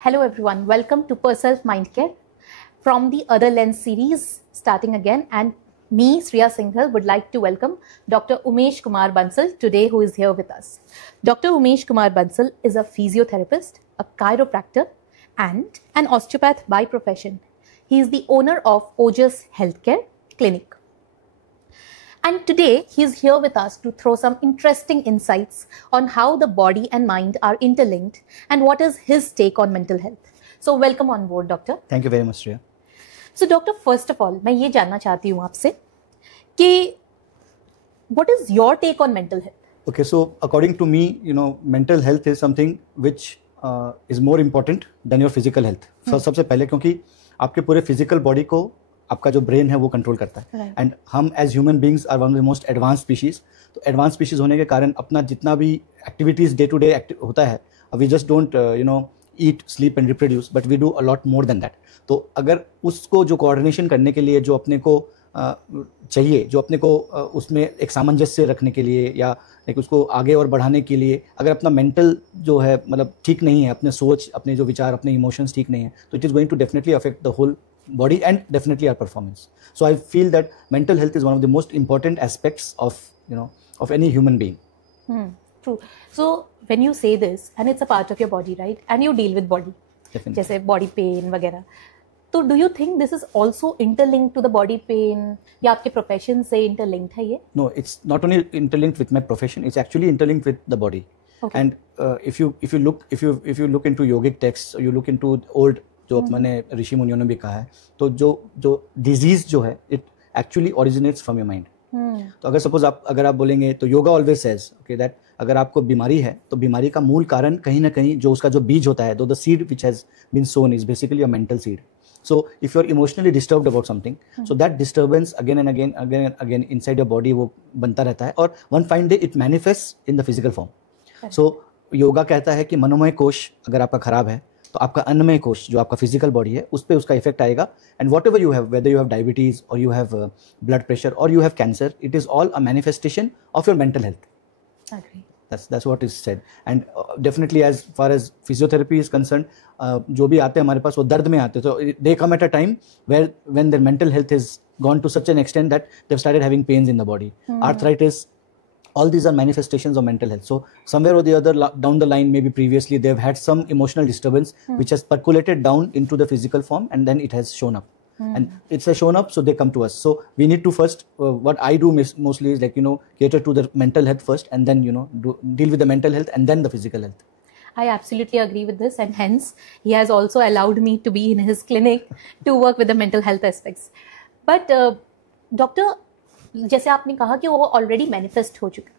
Hello everyone, welcome to Perself Mindcare from the Other Lens series starting again, and me, Shriya Singhal, would like to welcome Dr. Umesh Kumar Bansal today, who is here with us. Dr. Umesh Kumar Bansal is a physiotherapist, a chiropractor and an osteopath by profession. He is the owner of Ojas Healthcare Clinic. And today he is here with us to throw some interesting insights on how the body and mind are interlinked and what is his take on mental health. So welcome on board, Doctor. Thank you very much, Shreya. So Doctor, first of all, मैं ये जानना चाहती हूँ आपसे कि what is your take on mental health? Okay, so according to me, mental health is something which is more important than your physical health. सबसे पहले क्योंकि आपके पूरे physical body को आपका जो ब्रेन है वो कंट्रोल करता है एंड हम as human beings are one of the most advance species. तो एडवांस स्पीशीज होने के कारण अपना जितना भी एक्टिविटीज डे टू डे होता है, we just don't eat sleep and reproduce, but we do a lot more than that. तो अगर उसको जो कोऑर्डिनेशन करने के लिए जो अपने को चाहिए, जो अपने को उसमें एक सामंजस्य रखने के लिए या एक उसको आगे और बढ़ाने के लिए, अगर अपना मेंटल जो है मतलब ठीक नहीं है, अपने सोच, अपने जो विचार, अपने इमोशंस ठीक नहीं है, तो it is going to definitely affect the whole body and definitely our performance. So I feel that mental health is one of the most important aspects of any human being. True. So when you say this, and it's a part of your body, right? And you deal with body, Definitely. जैसे body pain वगैरह. तो do you think this is also interlinked to the body pain या आपके profession से interlinked है ये? No, it's not only interlinked with my profession, it's actually interlinked with the body. Okay. And if you look into yogic texts, or you look into old जो मैंने ऋषि मुनियों ने भी कहा है, तो जो डिजीज जो है it actually originates from your mind. तो अगर सपोज अगर आप बोलेंगे तो yoga always says okay that अगर आपको बीमारी है तो बीमारी का मूल कारण कहीं ना कहीं जो उसका जो बीज होता है, the seed which has been sown is basically a mental seed. So if you are emotionally disturbed about something, so that disturbance again and again inside your body वो बनता रहता है और one fine day it manifest in the physical form. So yoga कहता है कि मनोमय कोश अगर आपका खराब है तो आपका अन्नमय कोश जो आपका फिजिकल बॉडी है उस पर उसका इफेक्ट आएगा. And what ever you have, whether you have diabetes और यू हैव ब्लड प्रेशर और you have cancer, it is all a manifestation of your mental health. That's what is said. And definitely as far as physiotherapy is concerned, जो भी आते हैं हमारे पास वो दर्द में आते हैं, so they come at a time when their mental health has gone to such an extent that they've started having pains in the body. Arthritis, all these are manifestations of mental health. So somewhere or the other down the line, maybe previously they've had some emotional disturbance which has percolated down into the physical form and then it has shown up. And it's shown up, so they come to us. So we need to first, what I do mostly is cater to the mental health first and then deal with the mental health and then the physical health. I absolutely agree with this, and hence he has also allowed me to be in his clinic to work with the mental health aspects. But doctor, जैसे आपने कहा कि वो already manifest हो चुका है,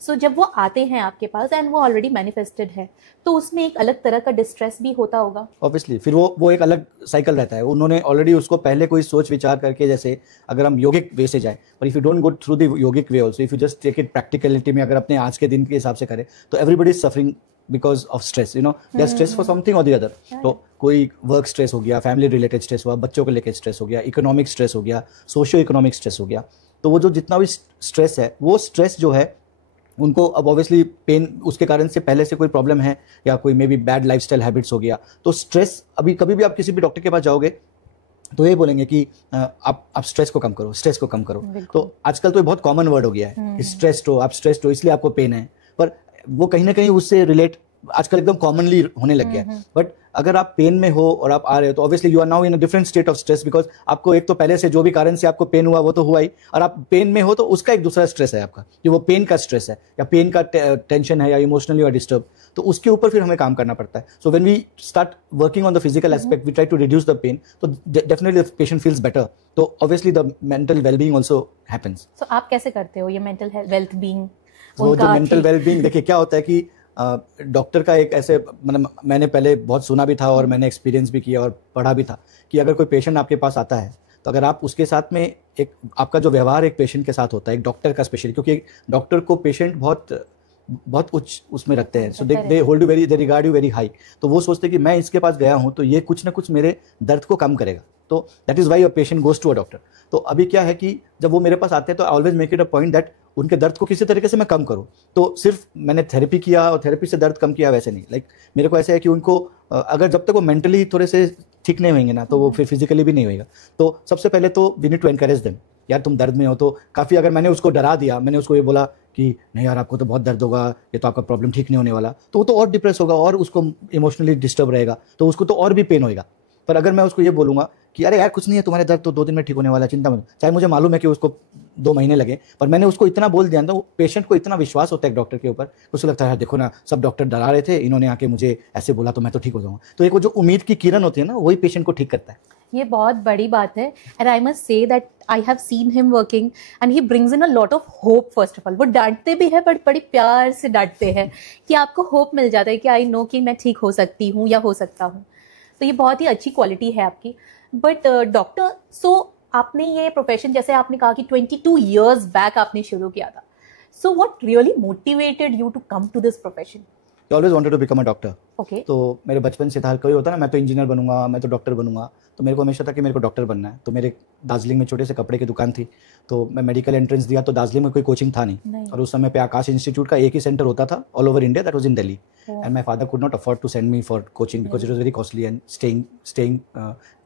सो जब वो आते हैं आपके पास एंड वो ऑलरेडी मैनिफेस्टेड है तो उसमें एक अलग तरह का डिस्ट्रेस भी होता होगा. ऑब्वियसली फिर वो एक अलग साइकिल रहता है. उन्होंने ऑलरेडी उसको पहले कोई सोच विचार करके, जैसे अगर हम योगिक वे से जाए, पर if you don't go through the yogic way also, if you just take it practicality में, अगर अपने आज के दिन के हिसाब से करें तो everybody is suffering because of stress. They are stress for something और द अदर. तो कोई वर्क स्ट्रेस हो गया, फैमिली रिलेटेड स्ट्रेस हुआ, बच्चों को लेकर स्ट्रेस हो गया, इकोनॉमिक स्ट्रेस हो गया, सोशियो इकोनॉमिक स्ट्रेस हो गया. तो वो जो जितना भी स्ट्रेस है, वो स्ट्रेस जो है उनको अब ऑब्वियसली पेन उसके कारण से पहले से कोई प्रॉब्लम है या कोई may be bad lifestyle habits हो गया, तो स्ट्रेस अभी कभी भी आप किसी भी डॉक्टर के पास जाओगे तो ये बोलेंगे कि आप स्ट्रेस को कम करो, स्ट्रेस को कम करो. तो आजकल तो बहुत कॉमन वर्ड हो गया है कि स्ट्रेस्ड हो, आप स्ट्रेस्ड हो इसलिए आपको पेन है, पर वो कहीं ना कहीं उससे रिलेट आजकल एकदम कॉमनली होने लग गया है. बट अगर आप पेन में हो और आप आ रहे हो तो obviously you are now in a different state of stress, because आपको एक तो पहले से जो भी कारण से आपको पेन हुआ वो तो हुआ ही, और आप पेन में हो तो उसका एक दूसरा स्ट्रेस है आपका, कि वो पेन का स्ट्रेस है या पेन का टेंशन है या इमोशनली और डिस्टर्ब, तो उसके ऊपर फिर हमें काम करना पड़ता है. So when we start working on the physical aspect, we try to reduce the pain, तो definitely the patient feels better, तो obviously the mental wellbeing also happens. So आप कैसे करते हो ये मेंटल वेल्थ बीइंग? वो जो मेंटल वेलबीइंग, देखिए क्या होता है कि डॉक्टर का एक ऐसे, मतलब मैंने पहले बहुत सुना भी था और मैंने एक्सपीरियंस भी किया और पढ़ा भी था कि अगर कोई पेशेंट आपके पास आता है तो अगर आप उसके साथ में एक आपका जो व्यवहार एक पेशेंट के साथ होता है, एक डॉक्टर का स्पेशली, क्योंकि डॉक्टर को पेशेंट बहुत उच्च उसमें रखते हैं, so they hold you very, they regard you very high. तो वो सोचते हैं कि मैं इसके पास गया हूँ तो ये कुछ ना कुछ मेरे दर्द को कम करेगा, तो that is why a patient goes to a doctor. तो अभी क्या है कि जब वो मेरे पास आते हैं तो I always make it a point that उनके दर्द को किसी तरीके से मैं कम करूँ। तो सिर्फ मैंने थेरेपी किया और थेरेपी से दर्द कम किया वैसे नहीं, लाइक मेरे को ऐसा है कि उनको अगर जब तक वो मेंटली थोड़े से ठीक नहीं होंगे ना तो वो फिर फिजिकली भी नहीं होगा। तो सबसे पहले तो we need to encourage them, यार तुम दर्द में हो तो काफ़ी, अगर मैंने उसको डरा दिया, मैंने उसको ये बोला कि नहीं यार आपको तो बहुत दर्द होगा, ये तो आपका प्रॉब्लम ठीक नहीं होने वाला, तो वो तो और डिप्रेस होगा और उसको इमोशनली डिस्टर्ब रहेगा, तो उसको तो और भी पेन होएगा। पर अगर मैं उसको ये बोलूँगा कि अरे यार कुछ नहीं है, तुम्हारे दर्द तो 2 दिन में ठीक होने वाला है, चिंता मत, चाहे मुझे मालूम है कि उसको 2 महीने लगे, पर मैंने उसको इतना बोल दिया ना, पेशेंट को इतना विश्वास होता है डॉक्टर के ऊपर, उसको लगता है यार देखो ना सब डॉक्टर डरा रहे थे, इन्होंने आके मुझे ऐसे बोला तो मैं तो ठीक हो जाऊँगा। तो एक वो जो उम्मीद की किरण होती है ना, वही पेशेंट को ठीक करता है। ये बहुत बड़ी बात है and I must say that I have seen him working and he brings in a lot of hope. First of all वो डांटते भी है बट बड़ी प्यार से डांटते हैं कि आपको होप मिल जाता है कि आई नो कि मैं ठीक हो सकती हूँ या हो सकता हूँ। तो ये बहुत ही अच्छी क्वालिटी है आपकी। बट डॉक्टर, सो आपने ये प्रोफेशन, जैसे आपने कहा कि 22 years बैक आपने शुरू किया था, so what really motivated you to come to this profession? I always wanted to become a doctor. Okay. तो मेरे बचपन से था, कोई होता ना मैं तो इंजीनियर बनूंगा, मैं तो डॉक्टर बनूंगा, तो मेरे को हमेशा था कि मेरे को डॉक्टर बनना है। तो मेरे दार्जिलिंग में छोटे से कपड़े की दुकान थी, तो मैं मेडिकल एंट्रेंस दिया, तो दार्जिलिंग में कोई कोचिंग था नहीं। और उस समय पे आकाश इंस्टीट्यूट का एक ही सेंटर होता था all over India, that was in Delhi, and my father could not afford to send me for coaching because it was very costly and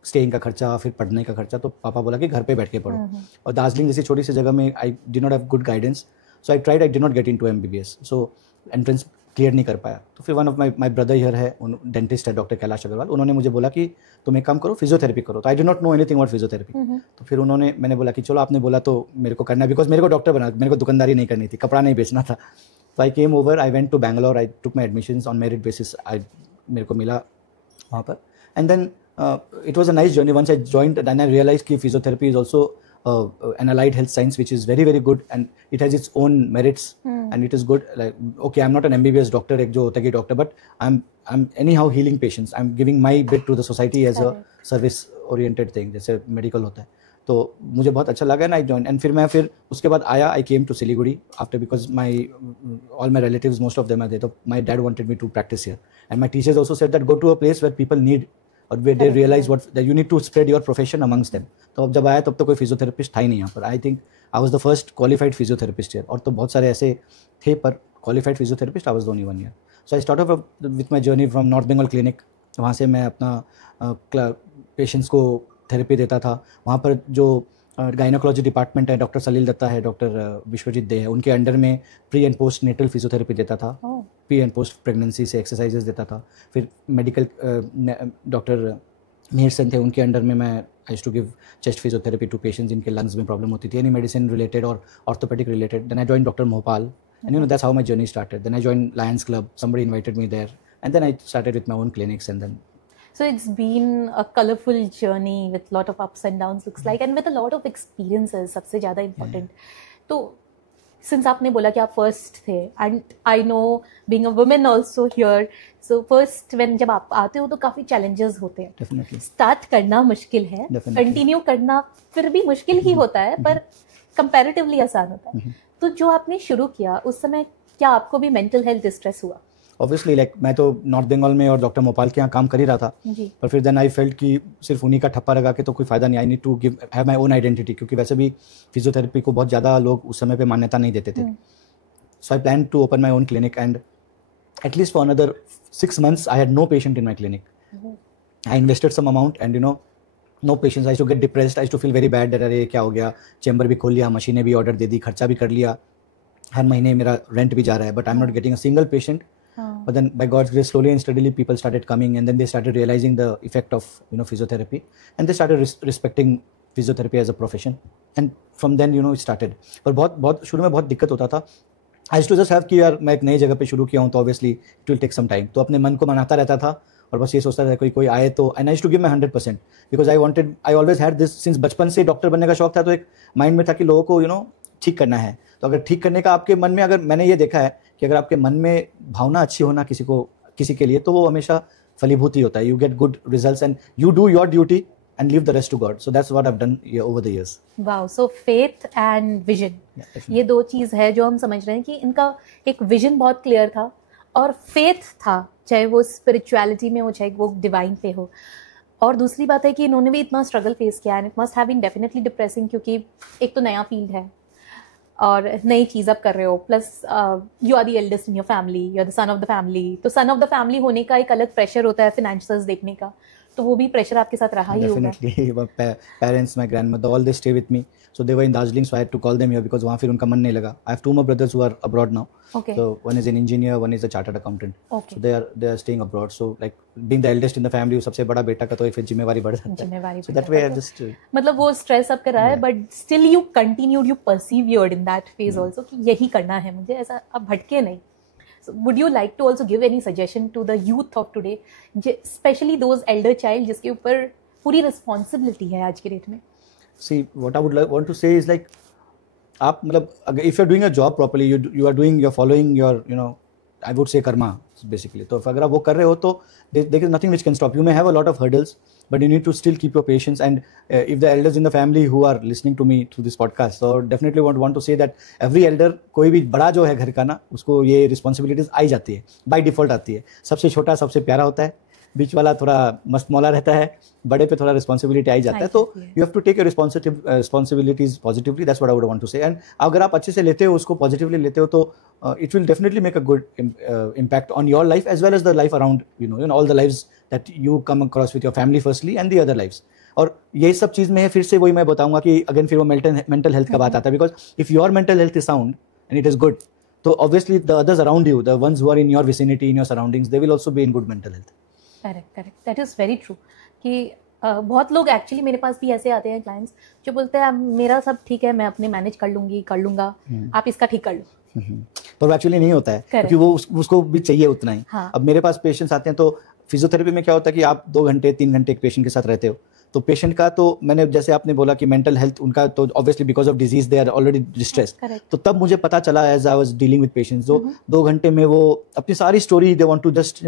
staying का खर्चा, फिर पढ़ने का खर्चा, तो पापा बोला कि घर पे बैठ के पढ़ो। और दार्जिलिंग जैसी छोटी सी जगह में I did not have good guidance, so I tried, I did not get into MBBS, so entrance clear नहीं कर पाया। तो फिर one of my brother here है, डेंटिस्ट है डॉक्टर कैलाश अग्रवाल, उन्होंने मुझे बोला कि तुम एक काम करो फिजियोथेरेपी करो। तो I did not know anything about physiotherapy. तो फिर मैंने बोला कि चलो आपने बोला तो मेरे को करना है, बिकॉज मेरे को डॉक्टर बना, मेरे को दुकानदारी नहीं करनी थी, कपड़ा नहीं बेचना था। तो I came over, I went to Bangalore, I took my admissions on merit basis, मेरे को मिला वहाँ पर, and then it was a nice journey. Once I joined, then I realized कि physiotherapy is also an allied health science which is very very good and it has its own merits and it is good. Like okay, I'm not an MBBS doctor, एक जो होता है कि doctor, but I'm anyhow healing patients. I'm giving my bit to the society as a service oriented thing, जैसे medical होता है। तो मुझे बहुत अच्छा लगा ना, आई जॉइन, एंड फिर उसके बाद आया, I came to Siliguri after, because all my relatives most of them are there, तो my dad wanted me to practice here and my teachers also said that go to a place where people need or way they realise what that you need to spread your profession amongst them. तो अब जब आया तब तो कोई physiotherapist था ही नहीं यहाँ पर। I think I was the first qualified physiotherapist here, और तो बहुत सारे ऐसे थे पर qualified physiotherapist I was the only one here. So I start off with my journey from north Bengal clinic. वहाँ से मैं अपना पेशेंट्स को थेरेपी देता था। वहाँ पर जो गायनोकोलॉजी डिपार्टमेंट है, डॉक्टर सलील दत्ता है, डॉक्टर विश्वजीत दे है, उनके अंडर में pre and post natal physiotherapy देता था, प्री एंड पोस्ट प्रेगनेंसी से एक्सरसाइजेस देता था। फिर मेडिकल डॉक्टर मिहिर सेन थे, उनके अंडर में मैं I used to give chest physiotherapy to patients जिनके लंग्स में प्रॉब्लम होती थी, एनी मेडिसिन रिलेटेड और orthopaedic related. Then I join doctor Mohpal and that's how my journey started. Then I joined Lions Club, somebody invited me there, and then I started with my own clinics, and then so it's been a colorful journey with lot of ups and downs, looks like, and with a lot of experiences, सबसे ज़्यादा important. तो since आपने बोला कि आप first थे, and I know being a woman also here, so first when जब आप आते हो तो काफ़ी challenges होते हैं. Definitely. Start करना मुश्किल है, continue करना फिर भी मुश्किल ही होता है, पर comparatively आसान होता है. तो जो आपने शुरू किया उस समय क्या आपको भी मेंटल हेल्थ डिस्ट्रेस हुआ? ऑब्वियसली, लाइक मैं तो नॉर्थ बंगाल में और डॉक्टर मोपाल के यहाँ काम कर ही रहा था, पर फिर देन आई फेल्ट कि सिर्फ उन्हीं का ठप्पा लगा के तो कोई फायदा नहीं। I need to have my own identity, क्योंकि वैसे भी फिजियोथेरेपी को बहुत ज़्यादा लोग उस समय पे मान्यता नहीं देते थे। So I plan to open my own clinic, and at least for another 6 months I had no patient in my clinic. I invested some amount and no patients. I to get depressed, I to feel very bad, अरे क्या हो गया, chamber भी खोल लिया, मशीनें भी order दे दी, खर्चा भी कर लिया, हर महीने मेरा रेंट भी जा रहा है, but I am not getting a single patient. But then by God's grace, slowly and steadily people started coming, and then they started realizing the effect of physiotherapy, and they started respecting physiotherapy as a profession, and from then it started. पर बहुत शुरू में बहुत दिक्कत होता था. I used to just have कि यार मैं एक नई जगह पे शुरू किया हूँ तो obviously it will take some time. तो अपने मन को मनाता रहता था और बस ये सोचता था कोई आए तो, and I used to give my 100% because I always had this, since बचपन से डॉक्टर बनने का शौक था, तो एक माइंड में था कि लोगों को ठीक करना है. तो अगर ठीक करने का आपके मन में, अगर मैंने ये देखा है कि अगर आपके मन में भावना अच्छी होना किसी के लिए, तो वो हमेशा फलीभूत ही होता है. You get good results and you do your duty and leave the rest to God. So that's what I've done over the years. Wow. So faith and vision. ये दो चीज़ है जो हम समझ रहे हैं कि इनका एक विजन बहुत क्लियर था और फेथ था, चाहे वो स्पिरिचुअलिटी में हो चाहे वो डिवाइन पे हो. और दूसरी बात है कि इन्होंने भी इतना स्ट्रगल फेस किया, and it must have been definitely depressing, क्योंकि एक तो नया फील्ड है, और नई चीज़ आप कर रहे हो, plus you are the eldest in your family, you are the son of the family, तो सन ऑफ द फैमिली होने का एक अलग प्रेशर होता है फाइनेंशियल्स देखने का, तो वो भी प्रेशर आपके साथ रहा ही होगा। Definitely, parents, my grandmother, all they stay with me. So they were in Darjeeling, so I had to call them here because वहाँ फिर उनका मन नहीं लगा. I have 2 more brothers who are abroad now. Okay. So one is an engineer, one is a chartered accountant. Okay. So they are staying abroad. So like being the eldest in the family, सबसे बड़ा बेटा का तो एक फिर जिम्मेवारी बढ़ जाता है. So that way I just मतलब वो स्ट्रेस अब कर रहा है, but still you continued, you persevered in that phase also कि यही करना है मुझे, ऐसा अब भटके नहीं. So would you like to also give any suggestion to the youth of today, especially those elder child जिसके ऊपर पूरी responsibility है आज के डेट में? See, what I would want to say is like, आप मतलब if you're doing a job properly, you're following your, you know, I would say karma basically. तो अगर आप वो कर रहे हो तो there is nothing which can stop. You may have a lot of hurdles, but you need to still keep your patience. And if the elders in the family who are listening to me through this podcast, so definitely want to say that every elder, कोई भी बड़ा जो है घर का ना, उसको ये responsibilities आई जाती है, by default आती है. सबसे छोटा सबसे प्यारा होता है, बीच वाला थोड़ा मस्त मौला रहता है, बड़े पे थोड़ा रिस्पॉन्सिबिलिटी आई जाता है. तो you have to take your responsibilities positively. That's what I would want to say. And अगर आप अच्छे से लेते हो, उसको पॉजिटिवली लेते हो, तो it will definitely make a good impact on your life as well as the life around, you know all the lives that you come across with your family firstly and the other lives. और ये सब चीज़ में है, फिर से वही मैं बताऊंगा कि अगेन फिर वो मेंटल हेल्थ का बात आता है. Because if your mental health is sound and it is good, तो obviously the others around you, the ones who are in your vicinity, in your surroundings, they will also be in good mental health. Correct, that is very true. कि बहुत लोग actually मेरे पास भी ऐसे आते हैं clients जो बोलते हैं मेरा सब ठीक है, मैं अपने मैनेज कर लूँगा, आप इसका ठीक कर लो. पर एक्चुअली नहीं होता है, क्योंकि वो उसको भी चाहिए उतना ही. हाँ. अब मेरे पास पेशेंट्स आते हैं, तो फिजियोथेरेपी में क्या होता है कि आप 2 घंटे 3 घंटे एक पेशेंट के साथ रहते हो, तो पेशेंट का, तो मैंने जैसे आपने बोला कि मेंटल हेल्थ उनका, तो obviously because of disease they are already distress. तो तब मुझे पता चला as I was dealing with patients, जो 2 घंटे में वो अपनी सारी story they want to just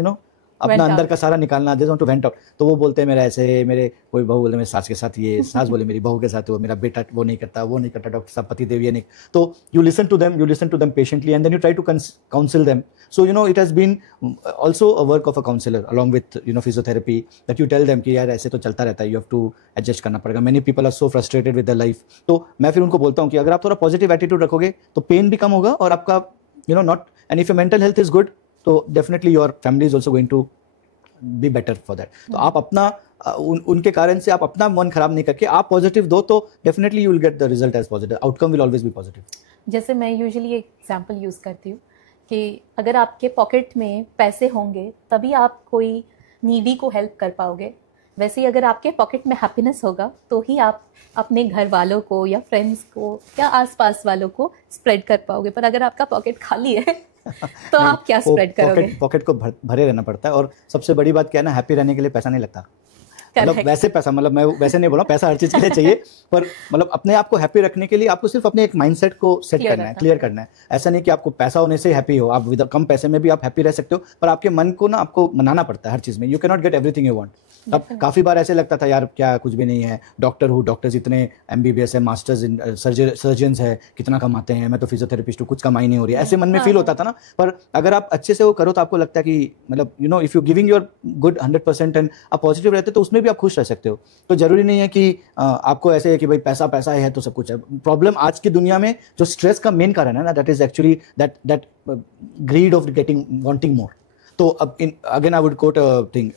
अपना अंदर का सारा निकालना, they want to vent out. तो वो बोलते हैं मेरा ऐसे, मेरे कोई बहू बोले मेरे सास के साथ ये, सास बोले मेरी बहू के साथ वो, मेरा बेटा वो नहीं करता, डॉक्टर साहब पति देव ये नहीं. तो you listen to them patiently and then you try to counsel them. So it has been also a work of a counsellor along with physiotherapy, that you tell them कि यार ऐसे तो चलता रहता है, यू हैव टू एडजस्ट करना पड़ेगा. Many people are so frustrated with the life. तो मैं फिर उनको बोलता हूँ कि अगर आप थोड़ा पॉजिटिव एटीट्यूड रखोगे तो पेन भी कम होगा, और आपका not, and if your mental health is good, तो definitely your family is also going to be better for that. तो आप अपना उनके कारण से आप अपना मन खराब नहीं करके आप पॉजिटिव दो, तो definitely you will get the result as positive. Outcome will always be positive. जैसे मैं यूजुअली एक एग्जांपल यूज़ करती हूँ कि अगर आपके पॉकेट में पैसे होंगे तभी आप कोई नीडी को हेल्प कर पाओगे, वैसे ही अगर आपके पॉकेट में हैप्पीनेस होगा तो ही आप अपने घर वालों को या फ्रेंड्स को या आसपास वालों को स्प्रेड कर पाओगे. पर अगर आपका पॉकेट खाली है तो आप क्या स्प्रेड करोगे? पॉकेट को भरे रहना पड़ता है. और सबसे बड़ी बात क्या है ना, हैप्पी रहने के लिए पैसा नहीं लगता. मतलब वैसे पैसा, मतलब मैं वैसे नहीं बोल रहा हूँ, पैसा हर चीज़ के लिए चाहिए, पर मतलब अपने आप को हैप्पी रखने के लिए आपको सिर्फ अपने एक माइंडसेट को सेट करना है, क्लियर करना है. ऐसा नहीं कि आपको पैसा होने से हैप्पी हो, आप विद कम पैसे में भी आप हैप्पी रह सकते हो, पर आपके मन को ना आपको मनाना पड़ता है हर चीज़ में. You can not get everything you want. अब काफ़ी बार ऐसे लगता था यार क्या कुछ भी नहीं है, डॉक्टर्स इतने MBBS है, मास्टर्स इन सर्जन्स है, कितना कमाते हैं, मैं तो फिजियोथेरेपिस्ट हूँ, कुछ कमाई नहीं हो रही है, ऐसे मन में फील होता था ना. पर अगर आप अच्छे से वो करो तो आपको लगता है कि मतलब if you giving your good 100% and आप पॉजिटिव रहते तो उसमें भी आप खुश रह सकते हो. तो जरूरी नहीं है कि आपको ऐसे है कि भाई पैसा है तो सब कुछ है. प्रॉब्लम आज की दुनिया में जो स्ट्रेस का मेन कारण है ना, that is actually that greed of wanting more. तो अब again I would quote thing,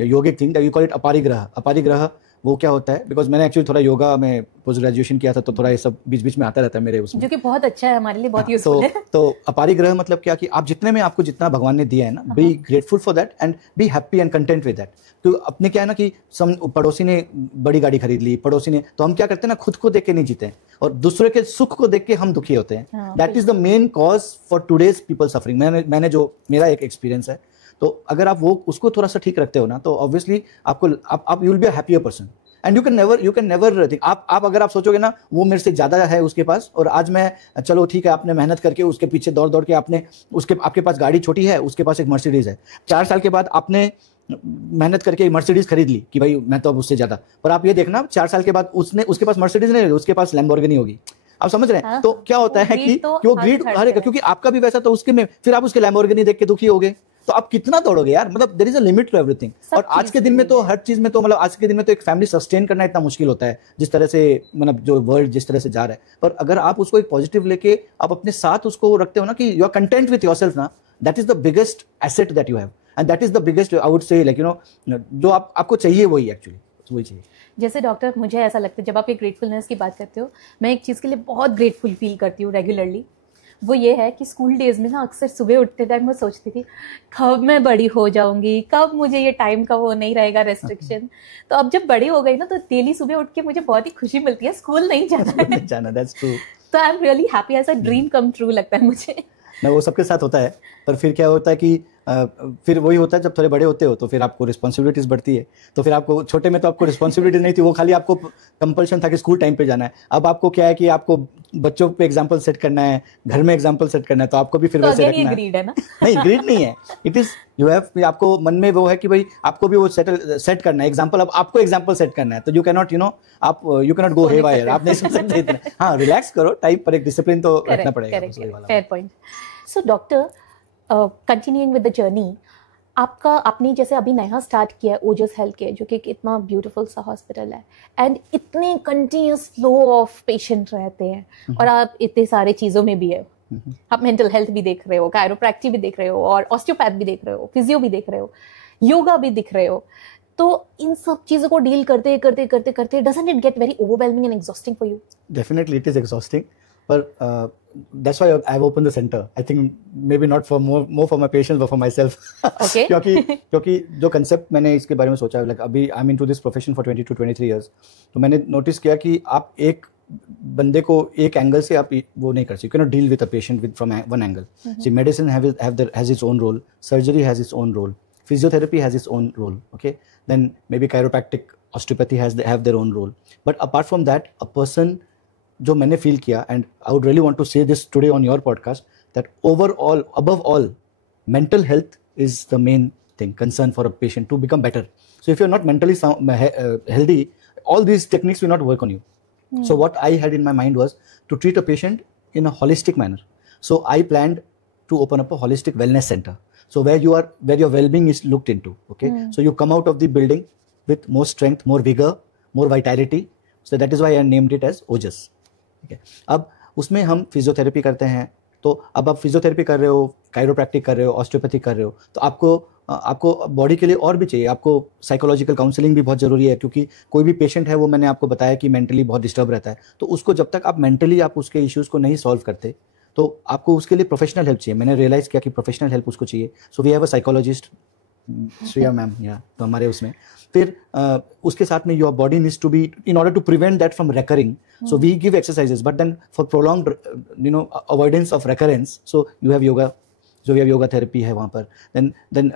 yogic thing, you call it अपरिग्रह. वो क्या होता है, बिकॉज मैंने एक्चुअली थोड़ा योगा में पोस्ट ग्रेजुएशन किया था, तो थोड़ा ये सब बीच बीच में आता रहता है मेरे उसमें, जो कि बहुत अच्छा है हमारे लिए, बहुत यूजफुल है. तो अपरिग्रह मतलब क्या कि आप जितने में आपको जितना भगवान ने दिया है ना, be grateful for that and be happy and content with that. तो अपने क्या है ना कि पड़ोसी ने बड़ी गाड़ी खरीद ली, पड़ोसी ने, तो हम क्या करते हैं ना, खुद को देख के नहीं जीते और दूसरे के सुख को देख के हम दुखी होते हैं. That is the main cause for today's people suffering. मैंने जो मेरा एक एक्सपीरियंस है, तो अगर आप वो उसको थोड़ा सा ठीक रखते हो ना, तो ऑब्वियसली आपको आप you will be a happier person. And you can never think, आप अगर आप सोचोगे ना वो मेरे से ज़्यादा है उसके पास, और आज मैं, चलो ठीक है, आपने मेहनत करके उसके पीछे दौड़ के आपके पास गाड़ी छोटी है, उसके पास एक मर्सिडीज़ है. 4 साल के बाद आपने मेहनत करके मर्सिडीज़ खरीद ली कि भाई मैं तो अब उससे ज़्यादा, पर आप ये देखना 4 साल के बाद उसके पास मर्सिडीज़ नहीं होगी, उसके पास लैम्बोर्गिनी होगी. आप समझ रहे हैं? तो क्या होता है कि वो ग्रीड हारेगा, क्योंकि आपका भी वैसा, तो उसके में फिर आप उसके लैम्बोर्गिनी देख के दुखी होगे, तो आप कितना दौड़ोगे यार, मतलब there is a limit to everything. और आज के दिन में तो हर चीज में तो मतलब आज के दिन में तो एक फैमिली सस्टेन करना इतना मुश्किल होता है जिस तरह से मतलब जो वर्ल्ड जिस तरह से जा रहा है। पर अगर आप उसको एक पॉजिटिव लेके आप अपने साथ उसको रखते हो ना कि you are content with yourself ना, that is the biggest asset that you have and that is the biggest I would say like you know जो आपको चाहिए वही एक्चुअली वही चाहिए। जैसे डॉक्टर मुझे ऐसा लगता है जब आप एक ग्रेटफुलनेस की बात करते हो, मैं एक चीज़ के लिए बहुत ग्रेटफुल फील करती हूँ रेगुलरली, वो ये है कि स्कूल डेज में ना अक्सर सुबह उठते टाइम मैं सोचती थी कब मैं बड़ी हो जाऊंगी, कब मुझे ये टाइम का वो नहीं रहेगा रेस्ट्रिक्शन। तो अब जब बड़ी हो गई ना तो डेली सुबह उठ के मुझे बहुत ही खुशी मिलती है, स्कूल नहीं जाना दैट्स ट्रू। तो आई एम रियली हैप्पी, ऐसा ड्रीम कम ट्रू लगता है मुझे। ना वो सबके साथ होता है, पर फिर क्या होता है कि फिर वही होता है जब थोड़े बड़े होते हो तो फिर आपको रिस्पॉन्सिबिलिटीज बढ़ती है। तो फिर आपको छोटे में तो आपको रिस्पॉन्सिबिलिटीज नहीं थी, वो खाली आपको कंपल्शन था कि स्कूल टाइम पे जाना है। अब आपको क्या है कि आपको बच्चों पे एग्जाम्पल सेट करना है, घर में एग्जाम्पल सेट करना है, तो आपको भी फिर तो वैसे रखना है। ग्रीड है ना? नहीं ग्रीड नहीं है, इट इज यू हैव, आपको मन में वो है कि भाई आपको भी वो सेट करना है एग्जाम्पल। अब आपको एग्जाम्पल सेट करना है तो यू कैन नॉट आप you can not go haywire, आप नहीं सुन सकते इतना। हाँ रिलैक्स करो टाइप पर, एक डिसिप्लिन तो रखना पड़ेगा। Fair point. So doctor continuing with the journey, आपने जैसे अभी नया स्टार्ट किया है ओजस हेल्थ केयर, जो कि एक इतना ब्यूटीफुल सा हॉस्पिटल है एंड इतने कंटिन्यूस फ्लो ऑफ पेशेंट रहते हैं और आप इतने सारे चीज़ों में भी है, आप मेंटल हेल्थ भी देख रहे हो, कायरोप्रैक्टिक भी देख रहे हो और ऑस्टियोपैथ भी देख रहे हो, फिजियो भी देख रहे हो, योगा भी दिख रहे हो। तो इन सब चीज़ों को डील करते करते करते करते doesn't it get very overwhelming and exhausting for you? Definitely it is exhausting, पर that's why I've opened the center. I think maybe not for more for my patients but for myself. Okay. क्योंकि जो concept मैंने इसके बारे में सोचा, like अभी I'm into this profession for 20 to 23 years, तो मैंने notice किया कि आप एक बंदे को एक एंगल से आप वो नहीं कर सकते, you cannot deal with a patient with from one angle. See, medicine has its own role, surgery has its own role, physiotherapy has its own role, okay? Then maybe chiropractic, osteopathy have their own role. But apart from that, a person जो मैंने feel किया, and I would really want to say this today on your podcast, that overall above all mental health is the main thing concern for a patient to become better. So if you are not mentally healthy, all these techniques will not work on you. So what I had in my mind was to treat a patient in a holistic manner. So I planned to open up a holistic wellness center, so where your well-being is looked into, okay? So you come out of the building with more strength, more vigor, more vitality. So that is why I named it as OJAS. ठीक है, अब उसमें हम physiotherapy करते हैं, तो अब आप फिजियोथेरेपी कर रहे हो, कायरोप्रैक्टिक कर रहे हो, ऑस्टियोपैथी कर रहे हो, तो आपको बॉडी के लिए और भी चाहिए, आपको साइकोलॉजिकल काउंसलिंग भी बहुत ज़रूरी है, क्योंकि कोई भी पेशेंट है वो मैंने आपको बताया कि मेंटली बहुत डिस्टर्ब रहता है, तो उसको जब तक आप मेंटली आप उसके इश्यूज़ को नहीं सॉल्व करते तो आपको उसके लिए प्रोफेशनल हेल्प चाहिए. मैंने रियलाइज़ किया कि प्रोफेशनल हेल्प उसको चाहिए. So we have a psychologist Shreya ma'am, या तो हमारे उसमें फिर उसके साथ में your body needs to be, in order to prevent that from recurring, so we give exercises, but then for prolonged avoidance of recurrence, so you have yoga. So we have yoga therapy है वहाँ पर. Then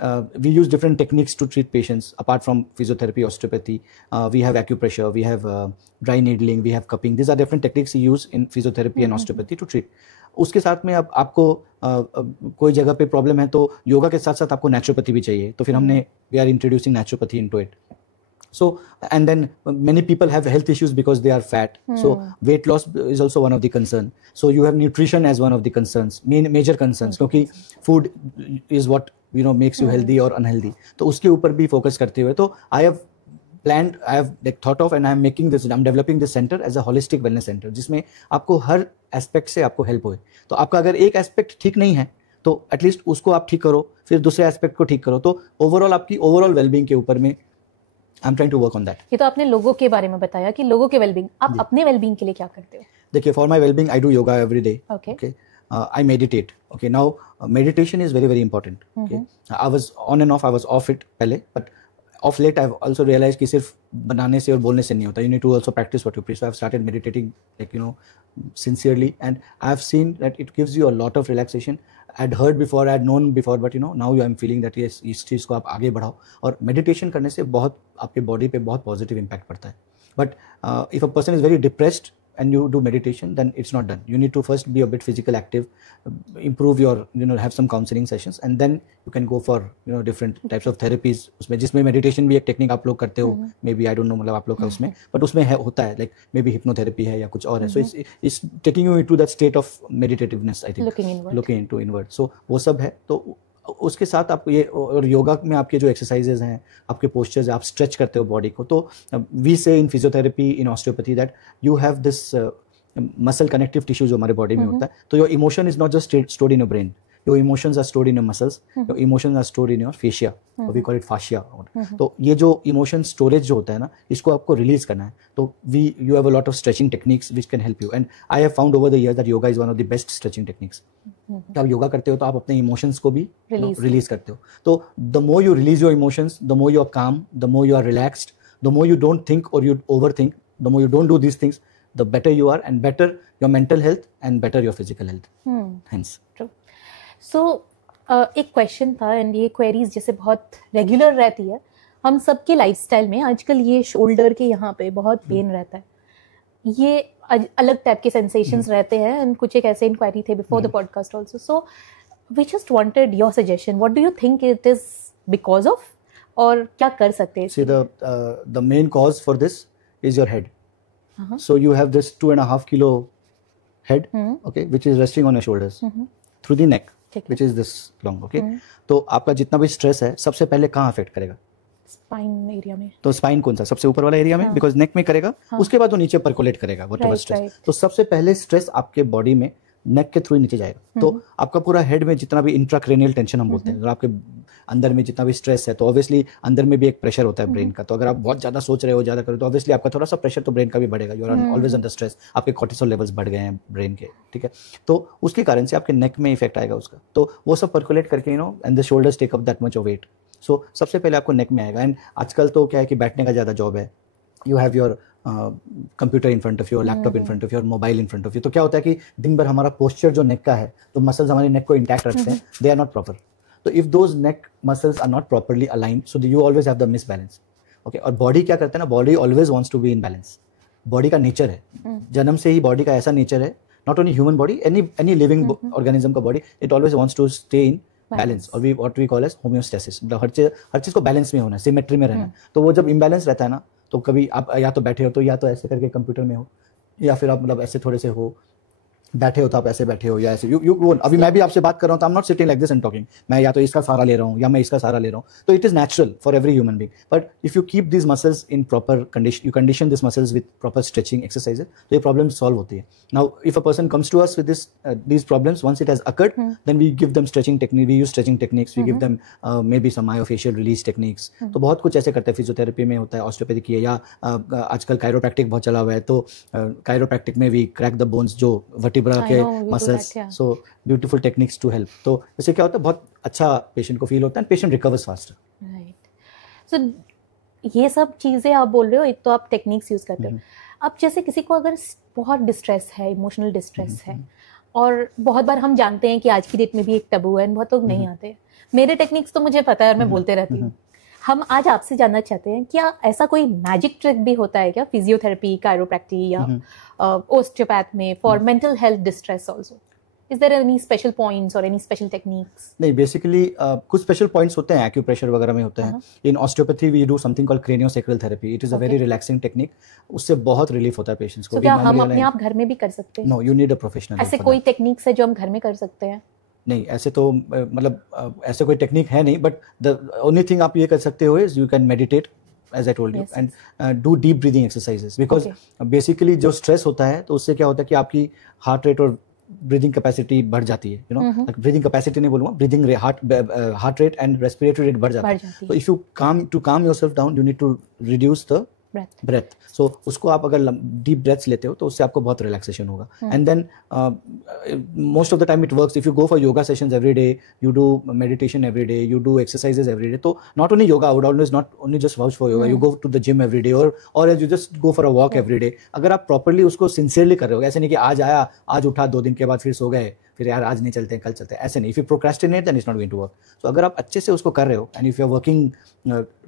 we use different techniques to treat patients apart from physiotherapy, osteopathy. We have acupressure, we have dry needling, we have cupping. These are different techniques we use in physiotherapy and osteopathy to treat. उसके साथ में अब आपको कोई जगह पे problem है तो योगा के साथ साथ आपको नेचुरोपैथी भी चाहिए, तो फिर हमने we are introducing naturopathy into it. So, and then many people have health issues because they are fat. So weight loss is also one of the concern. So you have nutrition as one of the concerns, major concerns, क्योंकि food is what makes you healthy or unhealthy. तो उसके ऊपर भी focus करते हुए, तो I have planned, I have thought of, and I am making this, I'm developing this center as a holistic wellness center, जिसमें आपको हर aspect से आपको help होए. तो आपका अगर एक aspect ठीक नहीं है तो एटलीस्ट उसको आप ठीक करो, फिर दूसरे एस्पेक्ट को ठीक करो, तो ओवरऑल आपकी ओवरऑल वेलबींग के ऊपर में I am trying to work on that. ये तो आपने लोगों के बारे में बताया कि लोगों के वेलबींग, आप अपने वेलबींग के लिए क्या करते हो? देखिए, for my wellbeing I do yoga every day. Okay, I meditate. Okay, now meditation is very very important. Okay, I was on and off, I was off it पहले, but of late I have also realise कि सिर्फ बनाने से और बोलने से नहीं होता. You need to also practice what you preach. So I have started meditating sincerely, and I have seen that it gives you a lot of relaxation. I had heard before, I had known before, but now I am feeling that yes, इस चीज़ को आप आगे बढ़ाओ, और meditation करने से बहुत आपके बॉडी पे बहुत पॉजिटिव इम्पैक्ट पड़ता है. But if a person is very depressed and you do meditation, then it's not done. You need to first be a bit physical active, improve your, have some counseling sessions, and then you can go for different types of therapies. उसमें जिसमें meditation भी एक technique आप लोग करते हो, maybe I don't know, मतलब आप लोग का उसमें, but उसमें है होता है like maybe hypnotherapy है या कुछ और है. So it's taking you into that state of meditativeness, I think. Looking into inward. So वो सब है. तो उसके साथ आप ये, और योगा में आपके जो एक्सरसाइजेज हैं, आपके पोस्चर्स, आप स्ट्रेच करते हो बॉडी को, तो वी से इन physiotherapy, in osteopathy that you have this muscle connective tissue जो हमारे बॉडी में होता है, तो your emotion is not just stored in your brain, your emotions are stored in your muscles, your emotions are stored in your fascia, or we call it fascia. तो ये जो emotion storage जो होता है ना, इसको आपको release करना है, तो you have a lot of stretching techniques which can help you, and I have found over the years that yoga is one of the best stretching techniques. जब आप योगा करते हो तो आप अपने emotions को भी release करते हो, तो the more you release your emotions, the more you are calm, the more you are relaxed, the more you don't think or you overthink, the more you don't do these things, the better you are, and better your mental health and better your physical health. Hence. True. सो एक question था, and ये queries जैसे बहुत regular रहती है हम सबके lifestyle में आजकल, ये शोल्डर के यहाँ पे बहुत पेन रहता है, ये अलग टाइप के सेंसेशंस रहते हैं, एंड कुछ एक ऐसे इंक्वायरी थे before the podcast also, so we just wanted your suggestion, what do you think it is because of, और क्या कर सकते हैं? See, the main cause for this is your head. So you have this 2.5 kilo head, okay, which is resting on your shoulders through the neck, which is this long, okay. तो आपका जितना भी stress है सबसे पहले कहाँ affect करेगा? Spine area में. तो स्पाइन कौन सा? सबसे ऊपर वाला एरिया में, बिकॉज नेक में करेगा, उसके बाद वो नीचे परकोलेट करेगा व्हाटएवर स्ट्रेस. तो सबसे पहले स्ट्रेस आपके बॉडी में नेक के थ्रू नीचे जाएगा, तो आपका पूरा हेड में जितना भी इंट्राक्रेनियल टेंशन हम बोलते हैं, अगर आपके अंदर में जितना भी स्ट्रेस है, तो ऑब्वियसली अंदर में भी एक प्रेशर होता है ब्रेन का, तो अगर आप बहुत ज़्यादा सोच रहे हो, ज़्यादा करो, तो ऑब्वियसली आपका थोड़ा सा प्रेशर तो ब्रेन का भी बढ़ेगा, you are always under stress, आपके कॉर्टिसोल लेवल्स बढ़ गए हैं ब्रेन के, ठीक है, तो उसके कारण से आपके नेक में इफेक्ट आएगा उसका, तो वो सब परकुलेट करके and the shoulders take up that much of weight, so सबसे पहले आपको नेक में आएगा. एंड आजकल तो क्या है कि बैठने का ज़्यादा जॉब है, you have your computer in front of you, laptop in front of you, और mobile in front of you, तो क्या होता है कि दिन भर हमारा पोस्चर जो नेक का है, तो मसल्स हमारे नेक को इंटैक्ट रखते हैं, they are not proper. So if those neck muscles are not properly aligned, so you always have the misbalance. Okay, और बॉडी क्या करता है ना, body always wants to be in balance. Body का नेचर है, जन्म से ही बॉडी का ऐसा नेचर है, not only human body, any living organism का body, it always wants to stay in balance, और what we call as homeostasis, मतलब हर चीज को बैलेंस में होना है, सिमेट्री में रहना है. तो वो जब इम्बैलेंस रहता है ना, तो कभी आप या तो बैठे हो, तो या तो ऐसे करके कंप्यूटर में हो, या फिर आप मतलब ऐसे थोड़े से हो, बैठे हो तो आप ऐसे बैठे हो, या ऐसे यू अभी मैं भी आपसे बात कर रहा हूँ, तो I am not sitting like this and talking, मैं या तो इसका सहारा ले रहा हूँ या मैं इसका सहारा ले रहा हूँ, तो it is natural for every human being. But if you keep this muscles in proper condition, you condition this muscles with proper stretching exercises, तो ये प्रॉब्लम सॉल्व होती है. Now if a person comes to us with these problems, once it has occurred, then we give them stretching technique, we use stretching techniques, we give them maybe some myofascial release techniques. तो बहुत कुछ ऐसे करते हैं, physiotherapy में होता है, osteopathy की है, या आजकल कायरोप्रैक्टिक बहुत चला हुआ है, तो कायरोप्रैक्टिक में वी क्रैक द बोन्स, जो वर्टिब्रा के muscles, so beautiful techniques to help. तो इससे क्या होता है, बहुत अच्छा पेशेंट को फील होता है, पेशेंट रिकवर्स फास्टर. राइट. सो ये सब चीज़ें आप बोल रहे हो, एक तो आप टेक्निक्स यूज़ करते हो. अब जैसे किसी को अगर बहुत डिस्ट्रेस है, इमोशनल डिस्ट्रेस है, और बहुत बार हम जानते हैं कि आज की डेट में भी एक टबू है, बहुत लोग नहीं आते. मेरे टेक्निक्स तो मुझे पता है और मैं बोलते रहती हूँ. हम आज आपसे जानना चाहते हैं, क्या ऐसा कोई मैजिक ट्रिक भी होता है क्या फिजियोथेरेपी, कायरोप्रैक्टी या ओस्टियोपैथ में for mental health distress also? Is there any special points or any special techniques? नहीं, बेसिकली कुछ स्पेशल पॉइंट्स होते हैं, एक्यूप्रेशर वगैरह में होते हैं. In osteopathy we do something called craniosacral therapy. It is a very relaxing technique, उससे बहुत रिलीफ होता है पेशेंट्स को. So क्या हम अपने आप घर में भी कर सकते हैं? No, you need a professional. ऐसे कोई टेक्निक्स है जो हम घर में कर सकते हैं? नहीं, ऐसे तो मतलब ऐसे कोई टेक्निक है नहीं, बट द ओनली थिंग आप ये कर सकते हो is you can meditate, as I told you, and do deep breathing exercises, because basically जो स्ट्रेस होता है, तो उससे क्या होता है कि आपकी हार्ट रेट और ब्रीदिंग कैपेसिटी बढ़ जाती है, यू नो, ब्रीदिंग कैपेसिटी नहीं बोलूंगा, breathing heart rate and respiratory rate बढ़ जाता है. तो if you calm yourself down, you need to reduce the breath. So उसको आप अगर डीप ब्रेथ्स लेते हो, तो उससे आपको बहुत रिलैक्सेशन होगा. And then most of the time it works. If you go for yoga sessions every day, you do meditation every day, you do exercises every day, तो not only yoga, I would always not only just vouch for yoga, you go to the gym every day, और you just go for a walk every day. अगर आप properly उसको sincerely कर रहे हो, ऐसे नहीं कि आज आया, आज उठा, 2 दिन के बाद फिर सो गए, फिर यार आज नहीं चलते हैं, कल चलते हैं, ऐसे नहीं. If you procrastinate, then it's not going to work. So अगर आप अच्छे से उसको कर रहे हो, and if you are working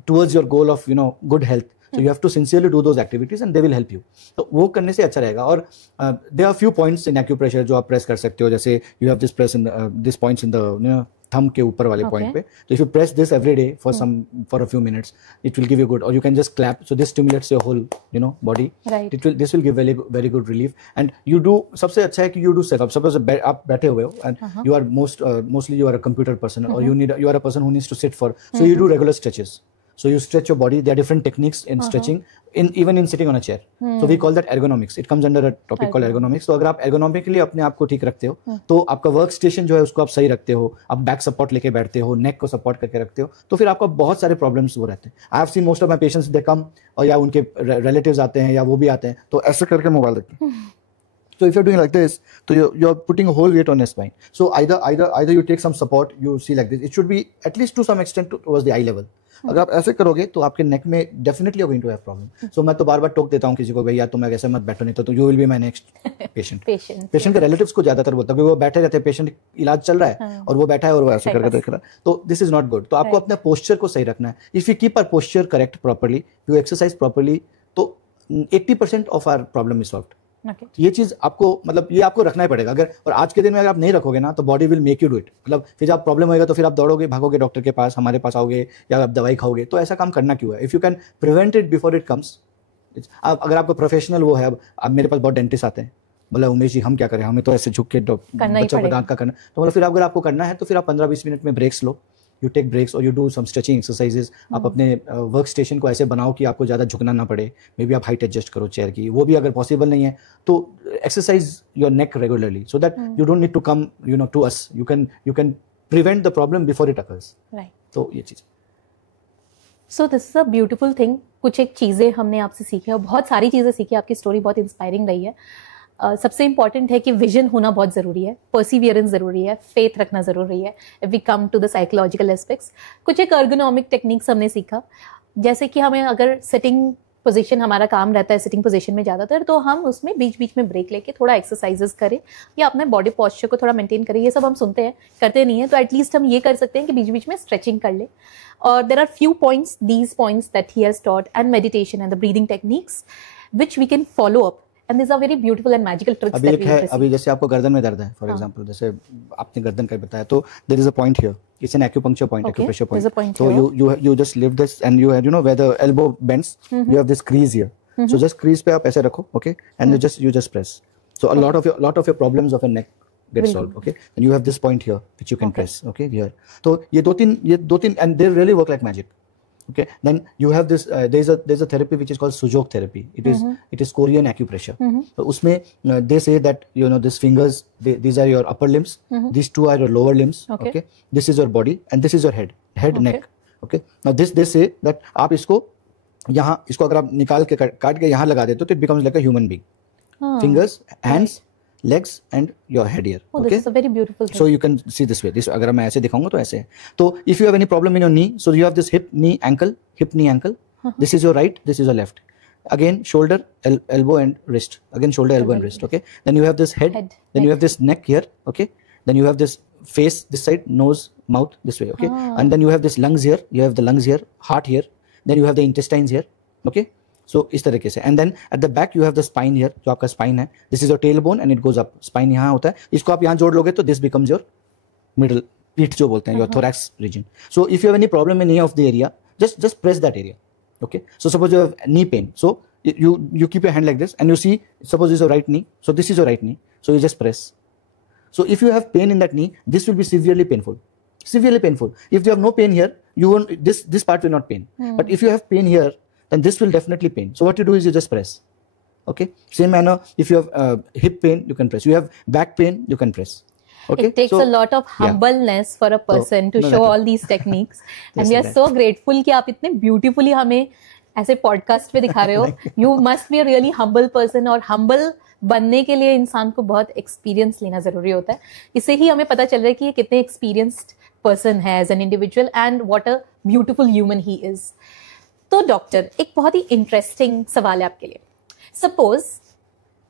towards your goal of good health, so you have to sincerely do those activities and they will help you. तो वो करने से अच्छा रहेगा. और there are few points in acupressure जो आप प्रेस कर सकते हो, जैसे you have this press in the this points in the thumb के ऊपर वाले पॉइंट पे. तो if you press this every day for a few minutes, it will give you good. और you can just clap, so this stimulates your whole body. This will give very good relief. And you do, सबसे अच्छा है कि you do setup. Suppose आप बैठे हुए हो and you are mostly you are a computer person, और you are a person who needs to sit for, so you do regular stretches. So you stretch your body. There are different techniques in stretching, even in sitting on a chair. So we call that ergonomics. It comes under a topic called ergonomics. तो अगर आप ergonomically अपने आप को ठीक रखते हो, तो आपका वर्क स्टेशन जो है उसको आप सही रखते हो, आप बैक सपोर्ट लेके बैठते हो, नेक को सपोर्ट करके रखते हो, तो फिर आपका बहुत सारे प्रॉब्लम्स वो रहते हैं. I have seen most of my patients, they come, और या उनके रिलेटिव्स आते हैं या वो भी आते हैं, तो ऐसे करके मोबाइल देखते हैं. So if you're doing like this, so you're putting a whole weight on your spine. So either you take some support, you see like this. It should be at least to some extent towards the eye level. अगर आप ऐसे करोगे तो आपके नेक में definitely you're going to have problem. So मैं तो बार बार टोक देता हूँ किसी को, भैया तुम ऐसे मत बैठो, नहीं तो you will be my next patient. Patient के रिलेटिव्स को ज्यादातर बोलता है, वो बैठे रहते हैं, पेशेंट इलाज चल रहा है और वो बैठा है और वो ऐसे करके देख रहा है, तो दिस इज नॉट गुड. तो आपको अपने पोस्चर को सही रखना है. If you keep our posture correct properly, you exercise properly, तो 80% of our problem is solved. ये चीज आपको, मतलब ये आपको रखना ही पड़ेगा. अगर, और आज के दिन में अगर आप नहीं रखोगे ना, तो body will make you do it. मतलब फिर जब प्रॉब्लम होएगा तो फिर आप दौड़ोगे, भागोगे डॉक्टर के पास, हमारे पास आओगे, या आप दवाई खाओगे. तो ऐसा काम करना क्यों है? If you can prevent it before it comes. अगर आपको प्रोफेशनल वो है, अब मेरे पास बहुत डेंटिस्ट आते हैं, बोला उमेश जी हम क्या करें, हमें तो ऐसे झुक के बच्चों को दांत का करना. तो मतलब फिर अगर आपको करना है तो फिर आप 15-20 मिनट में ब्रेक्स लो, यू टेक ब्रेक्स, और you do some stretching exercises. आप अपने वर्क स्टेशन को ऐसे बनाओ कि आपको ज़्यादा झुकना ना पड़े. मे बी आप हाइट एडजस्ट करो चेयर की, वो भी अगर पॉसिबल नहीं है तो exercise your neck regularly, so that you don't need to come to us. You can prevent the problem before it occurs. Right. तो ये चीज़. So this is a beautiful thing. कुछ एक चीज़ें हमने आपसे सीखी और बहुत सारी चीज़ें सीखी. आपकी स्टोरी बहुत इंस्पायरिंग रही है. सबसे इंपॉर्टेंट है कि विजन होना बहुत ज़रूरी है, परसिवियरेंस ज़रूरी है, फेथ रखना ज़रूरी है. If we come to the psychological aspects, कुछ एक अर्गोनॉमिक टेक्निक्स हमने सीखा. जैसे कि हमें अगर सिटिंग पोजीशन, हमारा काम रहता है सिटिंग पोजीशन में ज़्यादातर, तो हम उसमें बीच बीच में ब्रेक लेके थोड़ा एक्सरसाइजेस करें या अपने बॉडी पॉस्चर को थोड़ा मेंटेन करें. ये सब हम सुनते हैं, करते नहीं है, तो एटलीस्ट हम ये कर सकते हैं कि बीच बीच में स्ट्रेचिंग कर ले. और there are few points, these points that he has taught, and meditation and the breathing techniques which we can follow up. And these are very beautiful and magical tricks that we have. अभी जैसे आपको गर्दन में दर्द है, for example, जैसे आपने गर्दन का बताया, तो there is a point here. It's an acupuncture point, acupressure point. There's a point. So you just lift this, and you have, where the elbow bends, you have this crease here. So just crease पे आप ऐसे रखो, okay, and you just press. So a lot of your problems of your neck get solved, okay. And you have this point here which you can press, okay, here. तो ये दो तीन and they really work like magic. Okay, then you have this. There's a therapy which is called Sujok therapy. It is Korean acupressure. So उसमें they say that these fingers, these are your upper limbs. These two are your lower limbs. Okay. This is your body and this is your head, neck. Okay. Now they say that आप इसको अगर आप निकाल के काट के यहाँ लगा देते हो, तो it becomes like a human being. Fingers, hands, legs and your head here. Oh, okay, this is a very beautiful thing. So you can see this way. This अगर मैं ऐसे दिखाऊंगा तो ऐसे है. तो if you have any problem in your knee, so you have this hip knee ankle. This is your right, this is your left. Again shoulder, elbow and wrist. Again shoulder, elbow and wrist. Okay. Then you have this head. Then you have this neck here. Okay. Then you have this face this side, nose, mouth this way. Okay. And then you have this lungs here. You have the lungs here, heart here. Then you have the intestines here. Okay. So इस तरीके से. And then at the back you have the spine here, जो आपका spine है. This is your tailbone and it goes up. Spine यहाँ होता है. इसको आप यहाँ जोड़ लोगे तो this becomes your middle, पीठ जो बोलते हैं, your thorax region. So if you have any problem in any of the area, just press that area. Okay. So suppose you have knee pain. So you keep your hand like this and you see, suppose this is your right knee. So this is your right knee. So you just press. So if you have pain in that knee, this will be severely painful. Severely painful. If you have no pain here, you won't. This part will not pain. But if you have pain here, then this will definitely pain. So what you do is you just press. Okay. Same manner, if you have hip pain, you can press. You have back pain, you can press. Okay. It takes a lot of humbleness for a person to show all these techniques. And we are so grateful कि आप इतने beautifully हमें ऐसे podcast पे दिखा रहे हो. You must be a really humble person, और humble बनने के लिए इंसान को बहुत experience लेना जरूरी होता है. इससे ही हमें पता चल रहा है कि ये कितने experienced person है as an individual and what a beautiful human he is. तो डॉक्टर, एक बहुत ही इंटरेस्टिंग सवाल है आपके लिए. सपोज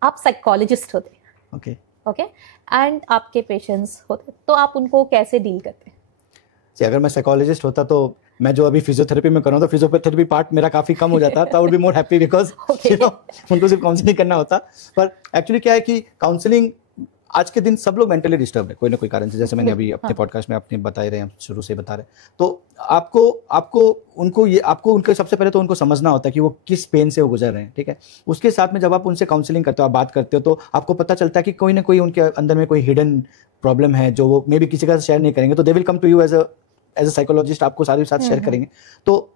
आप साइकोलॉजिस्ट होते, ओके, एंड आपके पेशेंट्स होते, तो आप उनको कैसे डील करते? अगर मैं साइकोलॉजिस्ट होता तो मैं जो अभी फिजियोथेरेपी में कर रहा हूँ, तो फिजियोथेरेपी पार्ट मेरा काफी कम हो जाता. तो I would be more happy because उनको सिर्फ काउंसलिंग करना होता. पर एक्चुअली क्या है कि काउंसलिंग आज के दिन सब लोग मेंटली डिस्टर्ब है कोई ना कोई कारण से, जैसे मैंने अभी अपने पॉडकास्ट में अपने बता रहे हैं, शुरू से बता रहे हैं। तो आपको उनके सबसे पहले तो उनको समझना होता है कि वो किस पेन से वो गुजर रहे हैं, ठीक है। उसके साथ में जब आप उनसे काउंसलिंग करते हो, आप बात करते हो, तो आपको पता चलता है कि कोई ना कोई उनके अंदर में कोई हिडन प्रॉब्लम है जो वो मे बी किसी का शेयर नहीं करेंगे, तो they will come to you as a psychologist, आपको सारे साथ शेयर करेंगे। तो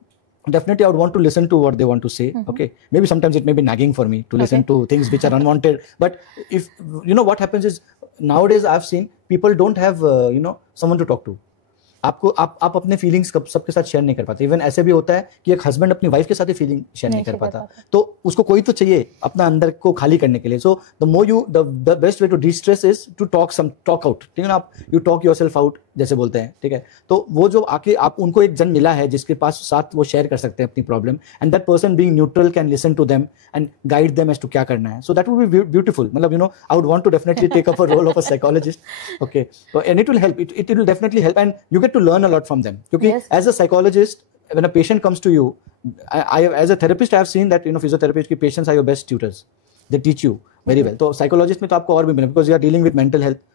definitely I would want to listen to what they want to say. Okay, maybe sometimes it may be nagging for me to listen to things which are unwanted, but if what happens is nowadays I've seen people don't have someone to talk to. आप अपने feelings सबके साथ share नहीं कर पाते। Even ऐसे भी होता है कि एक हस्बैंड अपनी वाइफ के साथ ही फीलिंग शेयर नहीं कर पाता, तो उसको कोई तो चाहिए अपना अंदर को खाली करने के लिए। So the best way to distress is to talk out, ठीक है ना। आप यू टॉक योरसेल्फ आउट जैसे बोलते हैं, ठीक है। तो वो जो आके आप उनको एक जन मिला है जिसके पास साथ वो शेयर कर सकते हैं अपनी problem, and that person being neutral can listen to them and guide them as to क्या करना है। So that would be beautiful. मतलब I would want to definitely take up a role of a psychologist, okay. So and it will help, it will definitely help, and you get to learn a lot from them, क्योंकि as a psychologist when a patient comes to you, I as a therapist I have seen that physiotherapists की patients are your best tutors, they teach you very well। तो psychologist में तो आपको और भी मिलेगा, because you are dealing with mental health,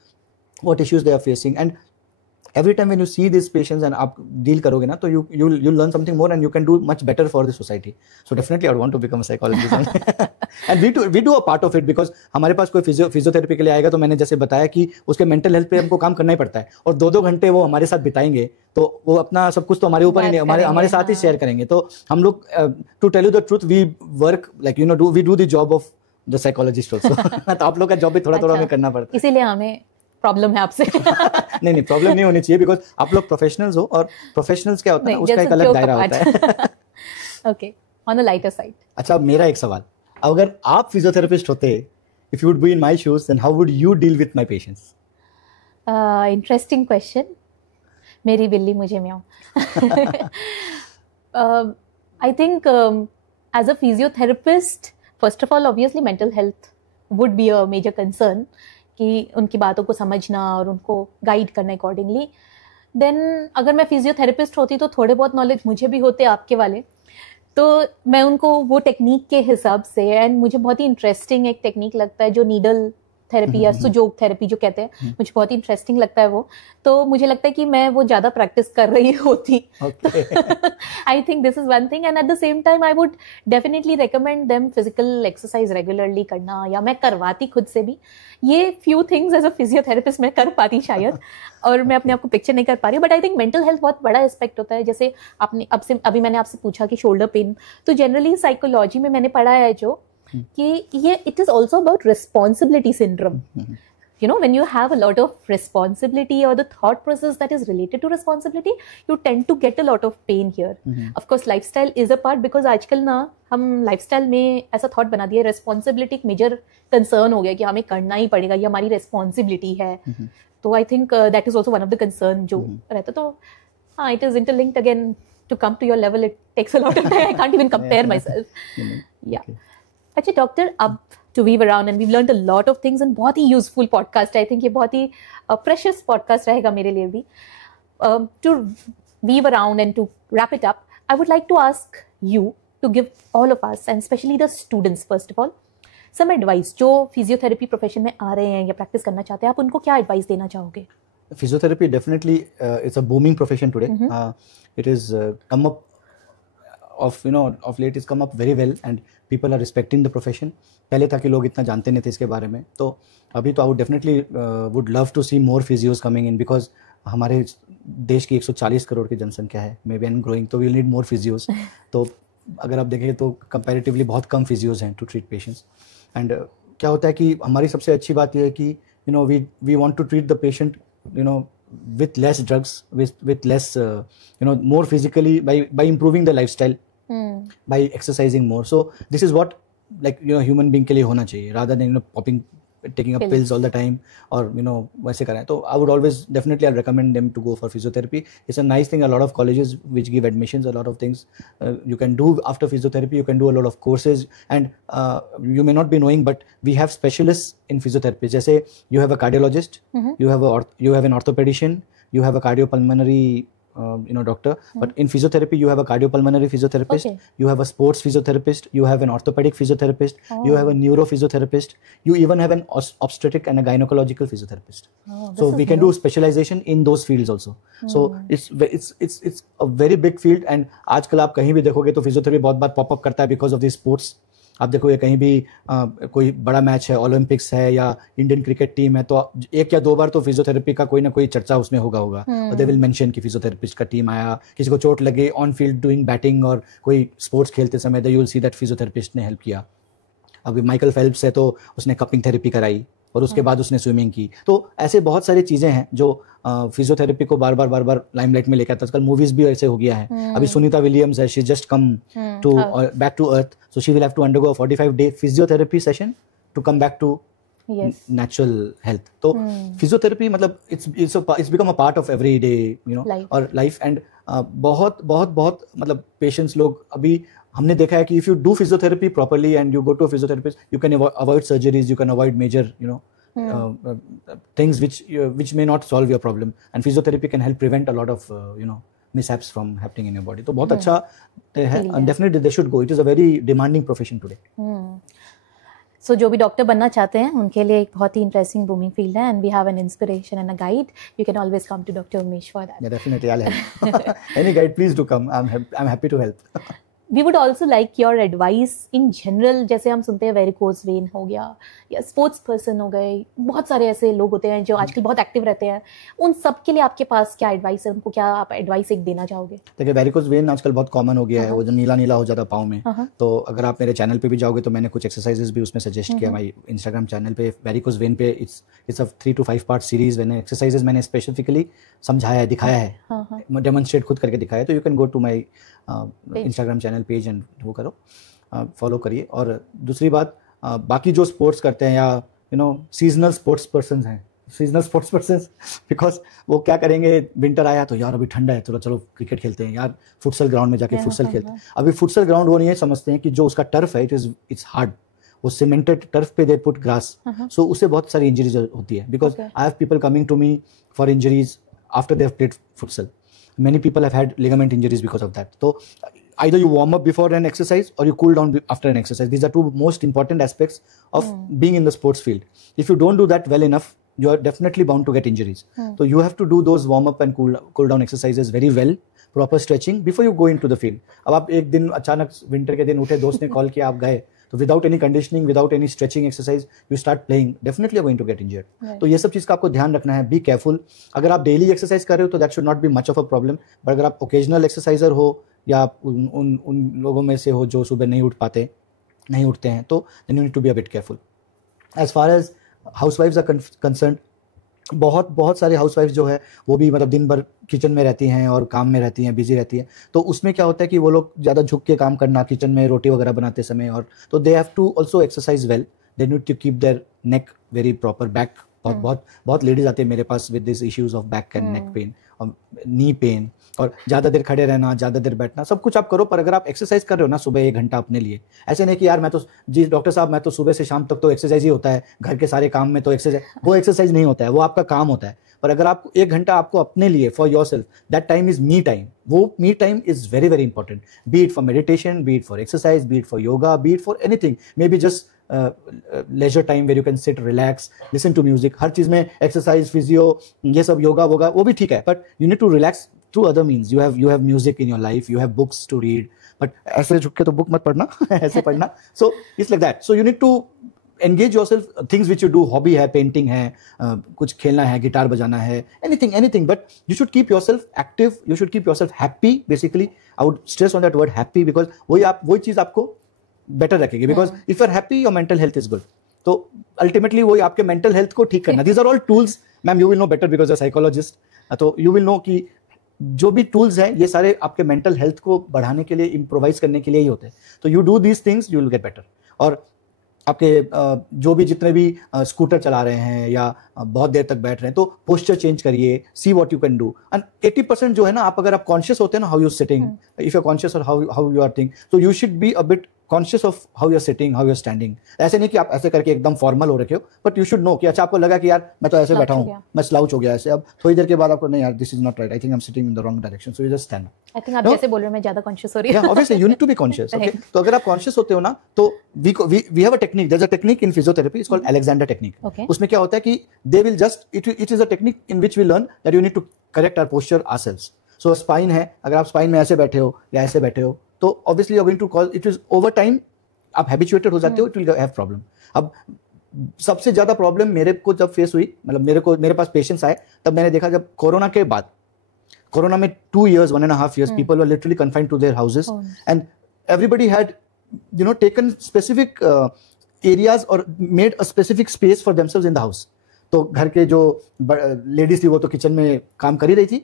what issues they are facing, and every time when you see these patients and आप deal करोगे ना, तो you'll learn something more and you can do much better for the society। So definitely I would want to become a psychologist and we do a part of it, because हमारे पास कोई physiotherapy के लिए आएगा तो मैंने जैसे बताया कि उसके मेंटल हेल्थ पे हमको काम करना ही पड़ता है, और 2-2 घंटे वो हमारे साथ बिताएंगे, तो वो अपना सब कुछ तो हमारे ऊपर ही नहीं, हमारे साथ ही शेयर करेंगे। तो हम लोग to tell you the truth we work like we do the job of the psychologist also. तो आप लोग का जॉब भी थोड़ा हमें करना पड़ता है, इसीलिए हमें प्रॉब्लम है आपसे। नहीं प्रॉब्लम नहीं होनी चाहिए, बिकॉज आप लोग प्रोफेशनल्स हो, और प्रोफेशनल्स क्या होता है उसका एक अलग दायरा होता है। Okay, on the lighter side. अच्छा, मेरा एक सवाल, अगर आप फिजियोथेरेपिस्ट होते, if you would be in my shoes, then how would you deal with my patients? Interesting question. मेरी बिल्ली मुझे म्याऊं। I think as a physiotherapist, first of all obviously mental health would be a major concern, कि उनकी बातों को समझना और उनको गाइड करना अकॉर्डिंगली। देन अगर मैं फिजियोथेरेपिस्ट होती तो थोड़े बहुत नॉलेज मुझे भी होते आपके वाले, तो मैं उनको वो टेक्निक के हिसाब से, एंड मुझे बहुत ही इंटरेस्टिंग एक टेक्निक लगता है जो नीडल थेरेपी या सुजोग थेरेपी जो कहते हैं, मुझे बहुत ही इंटरेस्टिंग लगता है वो। तो मुझे लगता है कि मैं वो ज़्यादा प्रैक्टिस कर रही होती। I think this is one thing, and at the same time I would definitely recommend them physical exercise regularly करना, या मैं करवाती खुद से भी। ये few things as a physiotherapist मैं कर पाती शायद, और मैं अपने आप को पिक्चर नहीं कर पा रही हूँ। But I think mental health बहुत बड़ा एस्पेक्ट होता है। जैसे आपने अभी मैंने आपसे पूछा कि शोल्डर पेन, तो जनरली साइकोलॉजी में मैंने पढ़ा है जो कि ये it is also about responsibility syndrome. You know, when you have a lot of responsibility or the thought process that is related to responsibility, you tend to get a lot of pain here. Of course, lifestyle is a part, because आजकल ना हम lifestyle में ऐसा thought बना दिया, responsibility एक major concern हो गया कि हमें करना ही पड़ेगा, ये हमारी responsibility है। तो I think that is also one of the concern जो रहता। तो हाँ, it is interlinked again. To come to your level, it takes a lot of time. I can't even compare myself. Yeah. अच्छा doctor, अब to weave around, and we've learned a lot of things, and बहुत ही useful podcast. I think ये बहुत ही precious podcast रहेगा मेरे लिए भी। To weave around and to wrap it up, I would like to ask you to give all of us, and especially the students, first of all, some advice जो physiotherapy profession में आ रहे हैं या practice करना चाहते हैं। आप उनको क्या एडवाइस देना चाहोगे? Physiotherapy definitely it's a booming profession today. It is come up of late is come up very well, and people are respecting the profession. पहले था कि लोग इतना जानते नहीं थे इसके बारे में, तो अभी तो I would definitely would love to see more physios coming in, because हमारे देश की 140 करोड़ की जनसंख्या है, maybe and growing, तो we'll need more physios। तो अगर आप देखें तो comparatively बहुत कम physios हैं to treat patients। and क्या होता है कि हमारी सबसे अच्छी बात यह है कि we want to treat the patient with less drugs, with less more physically, by improving the lifestyle, by exercising more. So this is what human being के लिए होना चाहिए, rather than taking up pills all the time, or वैसे करें। तो I would always definitely I'll recommend them to go for physiotherapy. It's a nice thing. A lot of colleges which give admissions, a lot of things you can do after physiotherapy. You can do a lot of courses, and you may not be knowing, but we have specialists in physiotherapy. जैसे you have a cardiologist, you have an orthopedician, you have a cardiopulmonary doctor, but in physiotherapy you have a cardiopulmonary physiotherapist, you have a sports physiotherapist, you have an orthopedic physiotherapist, you have a neuro physiotherapist, you even have an obstetric and a gynecological physiotherapist. So we can do specialization in those fields also. So it's a very big field, and आजकल आप कहीं भी देखोगे तो physiotherapy बहुत बार pop up करता है because of these sports. आप देखोगे कहीं भी कोई बड़ा मैच है, ओलंपिक्स है या इंडियन क्रिकेट टीम है, तो 1 या 2 बार तो फिजियोथेरेपी का कोई ना कोई चर्चा उसमें होगा. दे विल मेंशन कि फिजियोथेरेपिस्ट का टीम आया, किसी को चोट लगे ऑन फील्ड डूइंग बैटिंग और कोई स्पोर्ट्स खेलते समय, you will see that physiotherapist ने हेल्प किया. अभी माइकल फेल्प्स है तो उसने कपिंग थेरेपी कराई और उसके बाद उसने स्विमिंग की. तो ऐसे बहुत सारी चीज़ें हैं जो फिजियोथेरेपी को बार बार लाइमलाइट में लेकर आता है. आजकल मूवीज भी ऐसे हो गया है. अभी सुनीता विलियम्स है, she just come to back to earth, so she will have to undergo a 45-day physiotherapy session to come back to natural health. तो फिजियोथेरेपी मतलब it's become a part of every day और life. And बहुत बहुत बहुत मतलब patients लोग अभी हमने देखा है कि if you do physiotherapy properly and you go to a physiotherapist, you can avoid surgeries, you can avoid major things which may not solve your problem, and physiotherapy can help prevent a lot of mishaps from happening in your body. तो बहुत अच्छा है, and definitely they should go. It is a very demanding profession today. So जो भी doctor बनना चाहते हैं उनके लिए एक बहुत ही इंटरेस्टिंग बूमिंग फील्ड है, and we have an inspiration and a guide. You can always come to Dr. Umesh for that. Yeah, definitely, I'll help. Any guide, please do come. I'm happy to help. We would also like your advice in general. जैसे हम सुनते हैं varicose vein हो गया या sports person हो गए, बहुत सारे ऐसे लोग होते हैं जो आजकल बहुत एक्टिव रहते हैं. उन सब के लिए आपके पास क्या एडवाइस है, उनको क्या आप एडवाइस एक देना चाहोगे? देखिए, वेरिकोज वेन आजकल बहुत कॉमन हो गया है, वो जो नीला नीला हो जाता है पाँव में. तो अगर आप मेरे चैनल पे भी जाओगे तो मैंने कुछ एक्सरसाइजेस भी उसमें सजेस्ट किया हमारी इंस्टाग्राम चैनल पे. वेरिकोज वेन पे it's a 3 to 5 part series. मैंने एक्सरसाइजेस मैंने स्पेसिफिकली समझाया है, दिखाया है, डेमोन्स्ट्रेट खुद करके दिखाया है. तो you can go to my Instagram channel page and वो करो, फॉलो करिए. और दूसरी बात, बाकी जो स्पोर्ट्स करते हैं या सीजनल स्पोर्ट्स पर्सन बिकॉज वो क्या करेंगे, विंटर आया तो यार अभी ठंडा है, चलो क्रिकेट खेलते हैं यार, फुटसल ग्राउंड में जाके फुटसल खेलते हैं. अभी फुटसल ग्राउंड वो नहीं है, समझते हैं कि जो उसका टर्फ है इट्स हार्ड, वो सीमेंटेड टर्फ पे दे पुट ग्रास, सो उससे बहुत सारी इंजरीज होती है. Because I have people coming to me for injuries after they have played futsal. Many people have had ligament injuries because of that. So either you warm up before an exercise or you cool down after an exercise. These are 2 most important aspects of being in the sports field. If you don't do that well enough, you are definitely bound to get injuries. So you have to do those warm up and cool down exercises very well, proper stretching before you go into the field. अब आप एक दिन अचानक winter के दिन उठे, दोस्त ने कॉल किया, आप गए, तो without any conditioning, without any stretching exercise you start playing, definitely going to get injured. तो ये सब चीज़ का आपको ध्यान रखना है. Be careful. अगर आप डेली एक्सरसाइज कर रहे हो तो that should not be much of a problem, but अगर आप ओकेजनल एक्सरसाइजर हो या आप उन लोगों में से हो जो सुबह नहीं उठते हैं, तो then you need to be a bit careful. As far as हाउसवाइफ्स आर कंसर्न, बहुत सारे हाउसवाइफ्स जो है वो भी मतलब दिन भर किचन में रहती हैं और काम में रहती हैं, बिजी रहती हैं. तो उसमें क्या होता है कि वो लोग ज़्यादा झुक के काम करना किचन में रोटी वगैरह बनाते समय, और तो they have to also exercise well. They need to keep their neck very proper. Back बहुत लेडीज आते हैं मेरे पास with this issues of back and neck pain और नी पेन, और ज़्यादा देर खड़े रहना, ज़्यादा देर बैठना, सब कुछ आप करो, पर अगर आप एक्सरसाइज कर रहे हो ना सुबह 1 घंटा अपने लिए, ऐसे नहीं कि यार मैं तो जी डॉक्टर साहब मैं तो सुबह से शाम तक तो एक्सरसाइज ही होता है, घर के सारे काम में तो एक्सरसाइज, वो एक्सरसाइज नहीं होता है, वो आपका काम होता है. पर अगर आप 1 घंटा आपको अपने लिए for yourself, that time is me time. वो me time is very very important. Be it for meditation, be it for exercise, be it for yoga, be it for anything, maybe just leisure time where you can sit, relax, listen to music. हर चीज़ में exercise, physio, ये सब योगा वोगा वो भी ठीक है, but you need to relax through other means. You have music in your life, you have books to read, but ऐसे झुक के तो बुक मत पढ़ना ऐसे पढ़ना. So it's like that. So you need to engage yourself, things which you do, hobby है, painting है, कुछ खेलना है, गिटार बजाना है, anything, but you should keep yourself active, you should keep yourself happy. Basically I would stress on that word happy, because वही चीज़ आपको better रखेगी, because if you are happy your mental health is good. तो ultimately वही आपके mental health को ठीक करना. These are all tools, ma'am, you will know better because you are psychologist. तो you will know कि जो भी टूल्स हैं ये सारे आपके मेंटल हेल्थ को बढ़ाने के लिए, इम्प्रोवाइज करने के लिए ही होते हैं. तो you do these things, you will get better. और आपके जो भी जितने भी स्कूटर चला रहे हैं या बहुत देर तक बैठ रहे हैं, तो पोस्चर चेंज करिए, see what you can do. And 80% जो है ना, आप अगर आप कॉन्शियस होते हैं ना how you sitting, if you are conscious और how you are think, so you should be a bit conscious of how you are sitting, how you are standing. ऐसे नहीं कि आप ऐसे करके एकदम फॉर्मल हो रखे हो, बट यू शुड नो कि अच्छा आपको लगा कि यार मैं तो ऐसे बैठा हूँ, मैं स्लाउच हो गया ऐसे, अब थोड़ी देर के बाद आपको नहीं यार this is not right, I think I am sitting in the wrong direction, so you just stand. I think आप जैसे बोल रहे हो मैं ज्यादा कॉन्शियस हो रही हूं. Yeah, obviously you need to be conscious. Okay, तो अगर आप कॉन्शियस होते हो ना, तो we have a technique. There's a technique in physiotherapy. It's called Alexander technique. Okay. उसमें क्या होता है कि they will just it is a technique in which we learn that you need to correct our posture ourselves. So spine है, अगर आप spine में ऐसे बैठे हो या ऐसे बैठे हो, तो obviously you're going to cause it is over time आप habituated हो जाते हो, it will have problem. अब सबसे ज्यादा प्रॉब्लम मेरे को जब फेस हुई, मतलब मेरे पास पेशेंट्स आए, तब मैंने देखा जब कोरोना के बाद, कोरोना में 2 years, 1.5 years, people were literally confined to their houses, and everybody had, you know, taken specific areas or made a specific space for themselves in the house. तो घर के जो लेडीज थी वो तो किचन में काम कर ही रही थी,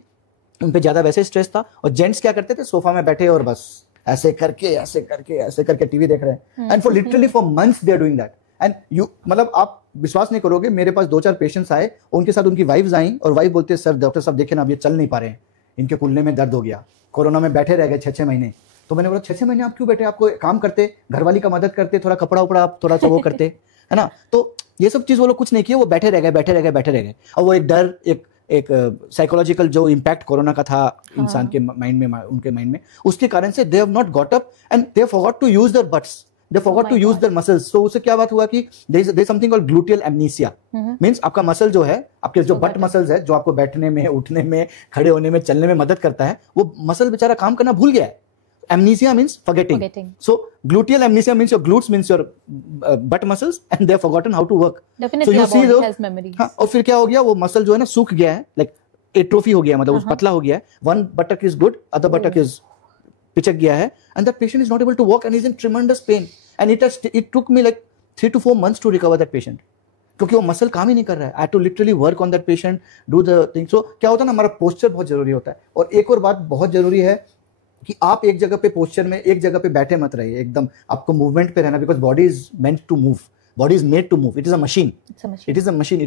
उन पे ज्यादा वैसे स्ट्रेस था, और जेंट्स क्या करते थे, सोफा में बैठे और बस ऐसे करके टीवी देख रहे हैं, and for literally for months they are doing that. And you, मतलब आप विश्वास नहीं करोगे, मेरे पास 2-4 पेशेंट्स आए, उनके साथ उनकी वाइफ्स आई, और वाइफ बोलते हैं सर डॉक्टर साहब देखिए ना अब ये चल नहीं पा रहे हैं, इनके कुल्ले में दर्द हो गया, कोरोना में बैठे रह गए 6-6 महीने. तो मैंने बोला 6-6 महीने आप क्यों बैठे, आपको काम करते, घरवाली का मदद करते, थोड़ा कपड़ा उपड़ा आप थोड़ा सा वो करते, है ना. तो ये सब चीज वो लोग कुछ नहीं किए, वो बैठे रह गए. और वो एक डर, एक साइकोलॉजिकल जो इम्पैक्ट कोरोना का था इंसान के माइंड में, उनके माइंड में, उसके कारण से they have not got up and they forgot to use their butts, they forgot to use their muscles. So उससे क्या बात हुआ कि there is something called gluteal amnesia. Means आपका मसल जो है, आपके जो बट मसल्स है, जो आपको बैठने में, उठने में, खड़े होने में, चलने में मदद करता है, वो मसल बेचारा काम करना भूल गया है. Amnesia means forgetting. So gluteal amnesia means your glutes means your butt muscles and they have forgotten how to work. Definitely, so you see body has memories. हाँ, और फिर क्या हो गया, वो मसल जो है ना सूख गया है, like atrophy हो गया, मतलब पतला हो गया है. One buttock is good, other buttock is पिचक गया है, and that patient is not able to walk and is in tremendous pain, and it took me like 3 to 4 months to recover that patient, क्योंकि वो muscle काम ही नहीं कर रहा है. I had to literally work on that patient, do the thing. So क्या होता है ना, हमारा पोस्चर बहुत जरूरी होता है. और एक और बात बहुत जरूरी है कि आप एक जगह पे पोस्चर में, एक जगह पे बैठे मत रहिए, एकदम आपको मूवमेंट पे रहना, because body is meant to move, body is made to move. It is a machine, it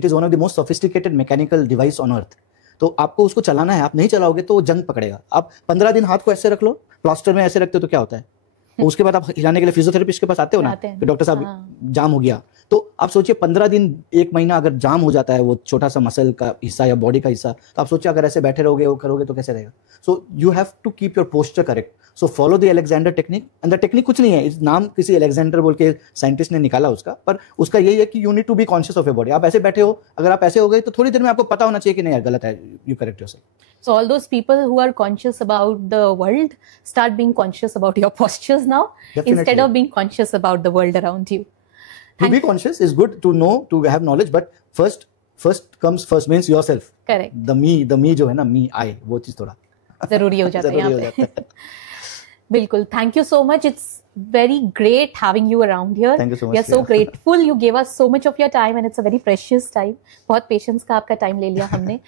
is one of the most sophisticated mechanical device on earth. तो आपको उसको चलाना है, आप नहीं चलाओगे तो वो जंग पकड़ेगा. आप 15 दिन हाथ को ऐसे रख लो, प्लास्टर में ऐसे रखते हो तो क्या होता है, उसके बाद आप हिलाने के लिए फिजियोथेरेपिस्ट के पास आते हो ना, कि डॉक्टर साहब जाम हो गया. तो आप सोचिए 15 दिन, 1 महीना अगर जाम हो जाता है वो छोटा सा मसल का हिस्सा या बॉडी का हिस्सा, तो आप सोचिए अगर ऐसे बैठे रहोगे, वो करोगे तो कैसे रहेगा. So you have to keep your posture correct. So follow the Alexander technique. And the technique कुछ नहीं है, इस नाम किसी अलेक्जेंडर बोल के साइंटिस्ट ने निकाला उसका, पर उसका यही है कि you need to be conscious of your body. आप ऐसे बैठे हो, अगर आप ऐसे हो गए तो थोड़ी देर में आपको पता होना चाहिए कि नहीं यार गलत है, you correct yourself. So all those people who are conscious about the world, start being conscious about your postures now. Definitely. Instead of being conscious about the world around you. To be conscious is good, to know, to have knowledge, but first comes first means yourself. Correct. The me जो है ना, me, I, वो चीज थोड़ा जरूरी हो जाता है यहाँ पे. बिल्कुल. Thank you so much. It's very great having you around here. Thank you so much. We are so grateful. You gave us so much of your time and it's a very precious time. बहुत patience का आपका time ले लिया हमने.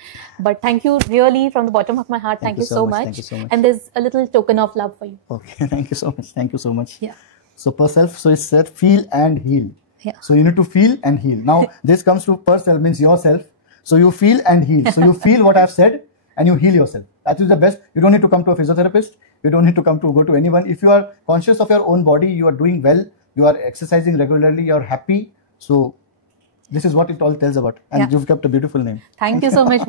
But thank you really from the bottom of my heart. Thank you so much. Thank you so much. And there's a little token of love for you. Okay. Thank you so much. Thank you so much. Yeah. So per self, so it's said feel and heal. Yeah. So you need to feel and heal. Now this comes to per self means yourself. So you feel and heal. So you feel what I've said and you heal yourself. That is the best. You don't need to come to a physiotherapist. You don't need to go to anyone. If you are conscious of your own body, you are doing well, you are exercising regularly, you are happy. So this is what it all tells about. And you've kept a beautiful name. Thank you so much.